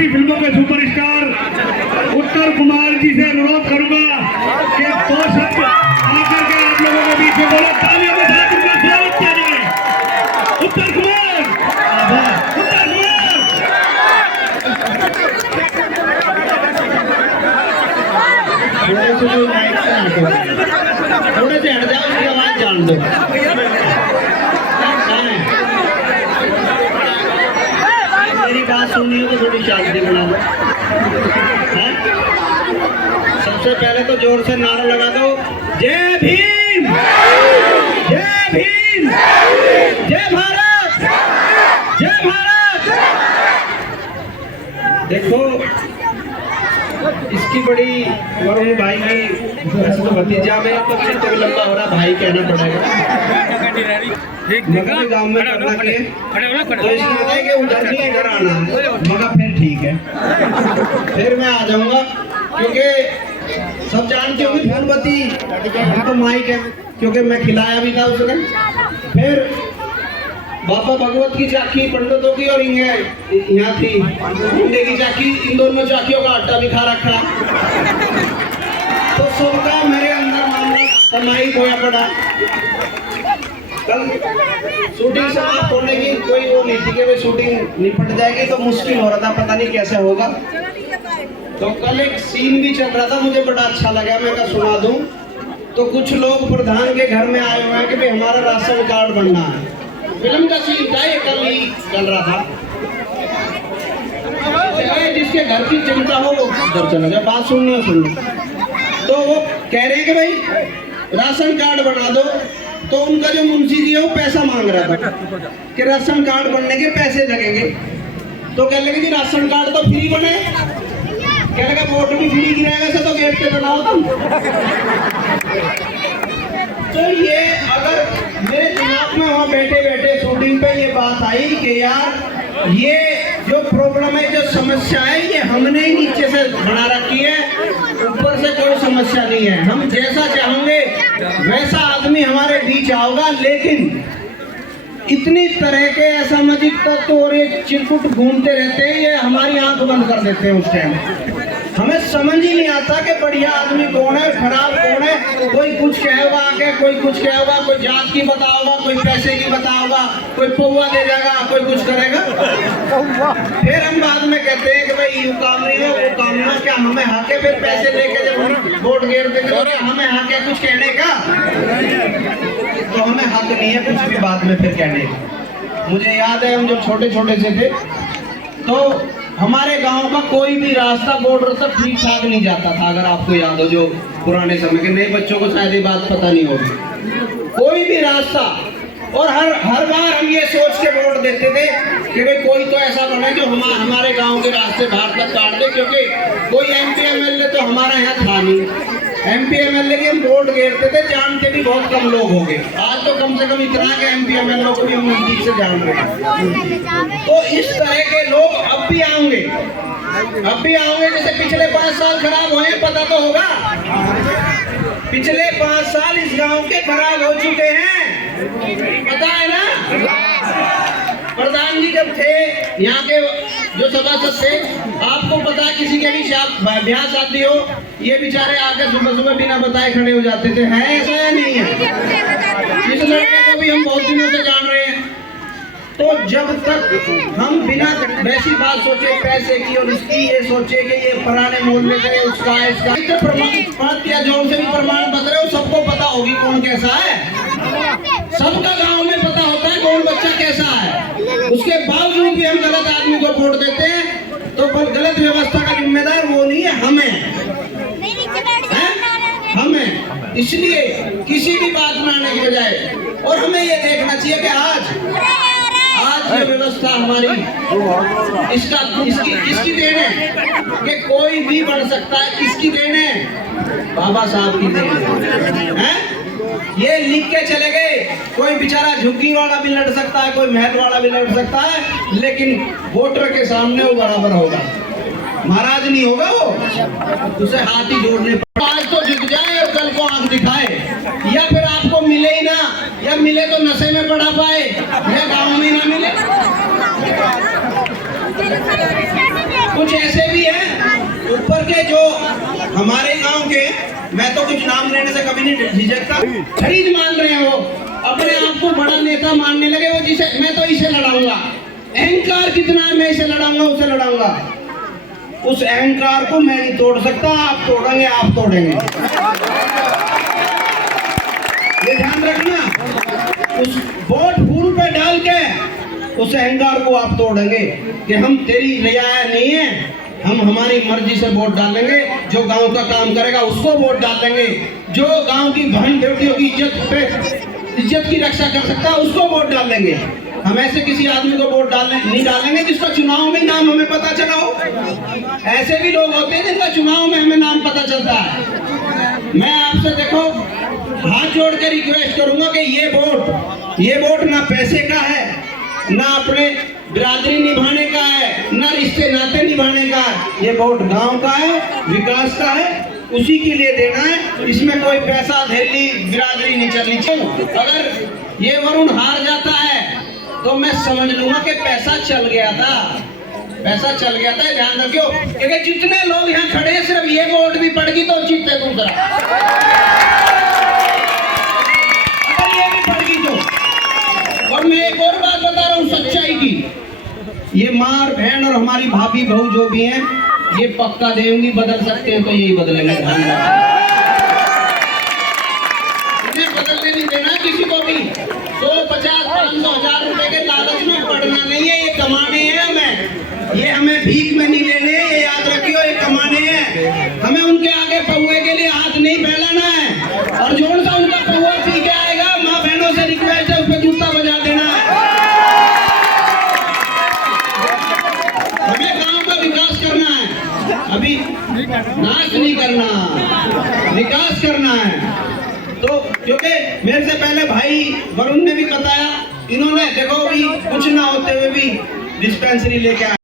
मराठी फिल्मों के सुपरस्टार उत्तर कुमार जी से अनुरोध करूंगा कि 2 शब्द आकर के आप लोगों के बीच में बोलो, तालियों के साथ उनका स्वागत किया जाए। उत्तर कुमार, उत्तर कुमार। थोड़े से हट जाओ, उसकी आवाज जान दो। मेरी बात सुनिए तो थोड़ी शांति बना दो। सबसे पहले तो जोर से नारा लगा दो, जय भीम, जय भीम, जय भारत, जय भारत। देखो इसकी बड़ी वरुण भाई की वैसे तो भतीजा में तो चित्र लंबा हो रहा, भाई कहना पड़ेगा। मगर गांव में करना के तो इसने बताया कि उधर नहीं इधर आना है, मगर फिर ठीक है, फिर मैं आ जाऊंगा। क्योंकि सब जानते होंगे फूलबती तो माइक है, क्योंकि मैं खिलाया भी था उसने। फिर बाबा भगवत की चाकी पंडितों की और यहाँ थी इंडे की चाकी, इन दोनों चाकियों का आटा भी खा रखा। तो सबका मेरे अंदर मामला तनाई होया पड़ा। कल शूटिंग समाप्त होने की कोई वो नहीं थी कि भाई शूटिंग निपट जाएगी, तो मुश्किल हो रहा था, पता नहीं कैसे होगा। तो कल एक सीन भी चल रहा था, मुझे बड़ा अच्छा लगा, मैं कहा सुना दूं। तो कुछ लोग प्रधान के घर में आए हुए हैं कि भाई हमारा राशन कार्ड बनना है। फिल्म का सीन था, ये कल ही चल रहा था। जिसके घर की चिंता हो वो घर चला जाए, बात सुननी सुन लो। तो वो कह रहे हैं कि भाई राशन कार्ड बना दो। तो उनका जो मुंशी जी है वो पैसा मांग रहा था कि राशन कार्ड बनने के पैसे लगेंगे। तो कह लगे जी राशन कार्ड तो फ्री बने, कह लगा वोट भी फ्री गिराएगा, तो गेट पे बनाओ तुम। तो ये अगर मेरे दिमाग में वहाँ बैठे बैठे शूटिंग पे ये बात आई कि यार ये जो प्रॉब्लम है, जो समस्या है, ये हमने ही नीचे से बना रखी है, ऊपर से कोई समस्या नहीं है। हम जैसा चाहेंगे वैसा आदमी हमारे बीच आओगा, लेकिन इतनी तरह के असामाजिक तत्व और ये चिरकुट घूमते रहते हैं, ये हमारी आंख बंद कर देते हैं। उस टाइम हमें समझ ही नहीं आता कि बढ़िया आदमी कौन है, खराब कौन है। कोई कुछ कहेगा आके, कोई कुछ कहेगा, कोई जात की बताओगा, कोई पैसे की बताओगा, कोई पौवा दे जाएगा, कोई कुछ करेगा। फिर हम बाद में कहते हैं कि भाई ये काम नहीं हो, वो काम नहीं हो। क्या हमें हाके फिर पैसे लेके जब वोट गिर देते, हमें हाके कुछ कहने का? तो हमें हक नहीं है कुछ भी बाद में फिर कहने का। मुझे याद है हम जब छोटे छोटे से थे तो हमारे गांव का कोई भी रास्ता बॉर्डर तक ठीक ठाक नहीं जाता था। अगर आपको याद हो, जो पुराने समय के नए बच्चों को शायद ये बात पता नहीं होगी, कोई भी रास्ता। और हर बार हम ये सोच के वोट देते थे कि भाई कोई तो ऐसा बने जो हमारे गांव के रास्ते बाहर तक काट दे, क्योंकि कोई MP MLA तो हमारा यहाँ था नहीं। MP MLA के हम वोट घेरते थे, जानते भी बहुत कम लोग हो गए। आज तो कम से कम इतना के MP MLA को भी हम नजदीक से जान रहे हैं। तो इस तरह के लोग अब भी आएंगे, अब भी आएंगे। जैसे पिछले 5 साल खराब हुए, पता तो होगा, पिछले 5 साल इस गांव के खराब हो चुके हैं, पता है ना। प्रधान जी जब थे यहाँ के जो सभासद थे, आपको पता है किसी के भी ब्याह शादी हो, ये बेचारे आके सुबह सुबह बिना बताए खड़े हो जाते थे। है ऐसा या नहीं है? इस लड़के को भी हम बहुत दिनों से जान रहे हैं। तो जब तक हम बिना वैसी बात सोचे पैसे की और इसकी, ये सोचे कि ये पुराने मोहल्ले का उसका है, इसका प्रमाण किया, जो उनसे भी प्रमाण पत्र है, वो सबको पता होगी कौन कैसा है। सबका गांव में पता होता है कौन बच्चा कैसा है। उसके बावजूद भी हम गलत आदमी को वोट देते हैं। तो गलत व्यवस्था का जिम्मेदार वो नहीं है, हमें। इसलिए किसी भी बात में आने की बजाय, और हमें ये देखना चाहिए कि आज ये व्यवस्था हमारी किसकी देन है कि कोई भी बन सकता है। किसकी देन है? बाबा साहब की देन है। ये लिख के चले गए, कोई बेचारा झुग्गी वाला भी लड़ सकता है, कोई महल वाला भी लड़ सकता है, लेकिन वोटर के सामने वो बराबर होगा, महाराज नहीं होगा वो। उसे हाथ ही जोड़ने पर आज तो झुक जाए और कल को आंख दिखाए, या फिर आपको मिले ही ना, या मिले तो नशे में पड़ा पाए, या गाँव में ना मिले। कुछ मैं तो कुछ नाम लेने से कभी नहीं झिझकता। खरीद मान रहे हैं वो, अपने आप को बड़ा नेता मानने लगे वो, जिसे मैं तो इसे लड़ाऊंगा। अहंकार कितना है, मैं इसे लड़ाऊंगा, उसे लड़ाऊंगा। उस अहंकार को मैं नहीं तोड़ सकता, आप तोड़ेंगे, आप तोड़ेंगे, ये ध्यान रखना। उस वोट फूल पे डाल के उस अहंकार को आप तोड़ेंगे कि हम तेरी रियाया नहीं है, हम हमारी मर्जी से वोट डालेंगे। जो गांव का काम करेगा उसको वोट डालेंगे, जो गांव की बहन बेटियों की इज्जत की रक्षा कर सकता है उसको वोट डालेंगे। हम ऐसे किसी आदमी को वोट नहीं डालेंगे जिसका चुनाव में नाम हमें पता चला हो। ऐसे भी लोग होते हैं जिनका चुनाव में हमें नाम पता चलता है। मैं आपसे देखो हाथ जोड़ के रिक्वेस्ट करूंगा कि ये वोट ना पैसे का है, ना अपने बिरादरी निभाने का है, ना रिश्ते नाते निभाने का है। ये वोट गांव का है, विकास का है, उसी के लिए देना है। इसमें कोई पैसा धेली बिरादरी नहीं चलनी चाहिए। अगर ये वरुण हार जाता है तो मैं समझ लूंगा कि पैसा चल गया था, पैसा चल गया था। ध्यान रखियो, क्योंकि जितने लोग यहाँ खड़े हैं सिर्फ ये वोट भी पड़ गई तो जीतते दूसरा, अगर ये भी पड़ गई तो। और मैं एक और बात बता रहा हूँ सच्चाई की, ये मार बहन और हमारी भाभी बहू जो भी हैं ये पक्का देंगी, बदल सकते हैं तो यही बदलेंगे। इन्हें बदलने नहीं देना किसी को भी। 100, 50, 500, 1000 रुपए के लालच में पड़ना नहीं है, ये कमाने हैं हमें, ये हमें भीख में नहीं लेने, ये याद रखियो, ये कमाने हैं। हमें उनके आगे पौए के लिए हाथ नहीं फैलाना है, और जोर सा उनका पौआ पी के आएगा, माँ बहनों से रिक्वेस्ट है उस पर जूता बजा देना है। हमें गांव का विकास करना है, अभी नाश नहीं करना, विकास करना है। तो क्योंकि मेरे से पहले भाई वरुण ने भी बताया, इन्होंने देखो भी कुछ ना होते हुए भी डिस्पेंसरी लेके आए।